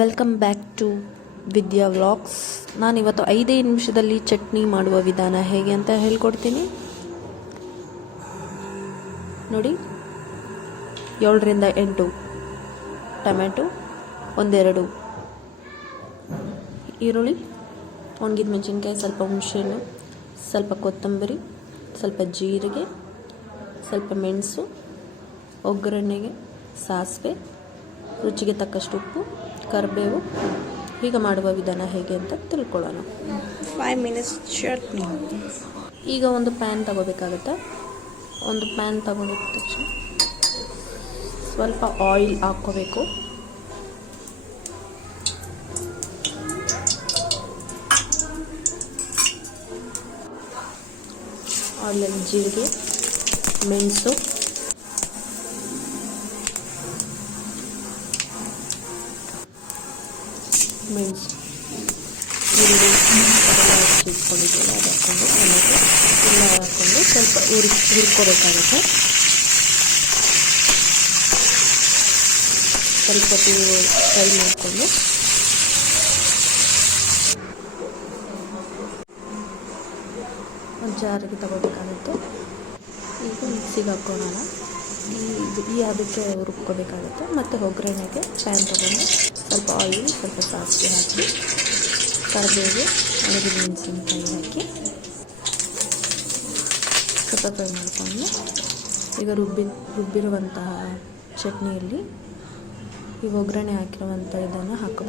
Welcome back to Vidya vlogs. ನಾನಿವತ್ತು 5 ನಿಮಿಷದಲ್ಲಿ ಚಟ್ನಿ ಮಾಡುವ ವಿಧಾನ ಹೇಗೆ ಅಂತ ಹೇಳ್ಕೊಡ್ತೀನಿ ನೋಡಿ. 7ರಿಂದ 8 ಟೊಮೆಟೊ, 1-2 ಈರುಳ್ಳಿ, ಒಣಗಿದ ಮೆಣಸಿನ್ಕಾಯಿ, ಸ್ವಲ್ಪ ಹುಣಸೆಹಣ್ಣು, ಸ್ವಲ್ಪ ಕೊತ್ತಂಬರಿ, ಸ್ವಲ್ಪ ಜೀರಿಗೆ, ಸ್ವಲ್ಪ ಮೆಣಸು, ಒಗ್ಗರಣೆಗೆ ಸಾಸಿವೆ, ರುಚಿಗೆ ತಕ್ಕಷ್ಟು ಉಪ್ಪು, ಕರಿಬೇವು. ಈಗ ಮಾಡುವ ವಿಧಾನ ಹೇಗೆ ಅಂತ ತಿಳ್ಕೊಳ್ಳೋಣ. 5 minutes ಚಟ್ನಿ. ಈಗ ಒಂದು ಪ್ಯಾನ್ ತಗೋಬೇಕಾಗುತ್ತೆ. ಒಂದು ಪ್ಯಾನ್ ತಗೊಂಡಿದ್ದ ತಕ್ಷಣ ಸ್ವಲ್ಪ ಆಯಿಲ್ ಹಾಕ್ಕೋಬೇಕು. ಆಯಿಲಲ್ಲಿ ಜೀರಿಗೆ, ಮೆಣಸು, ಈರುಳ್ಳಿ ಇಟ್ಕೊಂಡಿದ್ದೆಲ್ಲ ಅದು ಹಾಕ್ಕೊಂಡು ಟೊಮೆಟೊ ಎಲ್ಲ ಹಾಕ್ಕೊಂಡು ಸ್ವಲ್ಪ ಹುರ್ಕೋಬೇಕಾಗುತ್ತೆ. ಸ್ವಲ್ಪ ಫ್ರೈ ಮಾಡಿಕೊಂಡು ಒಂದು ಜಾರಿಗೆ ತಗೋಬೇಕಾಗುತ್ತೆ. ಈಗ ಮಿಕ್ಸಿಗೆ ಹಾಕ್ಕೊಳ್ಳೋಣ. ಅದಕ್ಕೆ ರುಬ್ಕೋಬೇಕಾಗುತ್ತೆ. ಮತ್ತು ಒಗ್ಗರಣೆಗೆ ಪ್ಯಾನ್ ತೊಗೊಂಡು ಸ್ವಲ್ಪ ಆಯಿಲ್, ಸ್ವಲ್ಪ ಸಾಸಿವೆ ಹಾಕಿ, ಕರಿಬೇವು, ಒಣಗಿದ ಮೆಣಸಿನ್ಕಾಯಿ ಹಾಕಿ ಸ್ವಲ್ಪ ಫ್ರೈ ಮಾಡಿಕೊಂಡು ಈಗ ರುಬ್ಬಿರುವಂತಹ ಚಟ್ನಿಯಲ್ಲಿ ಈ ಒಗ್ಗರಣೆ ಹಾಕಿರುವಂಥ ಇದನ್ನು ಹಾಕಬೇಕು.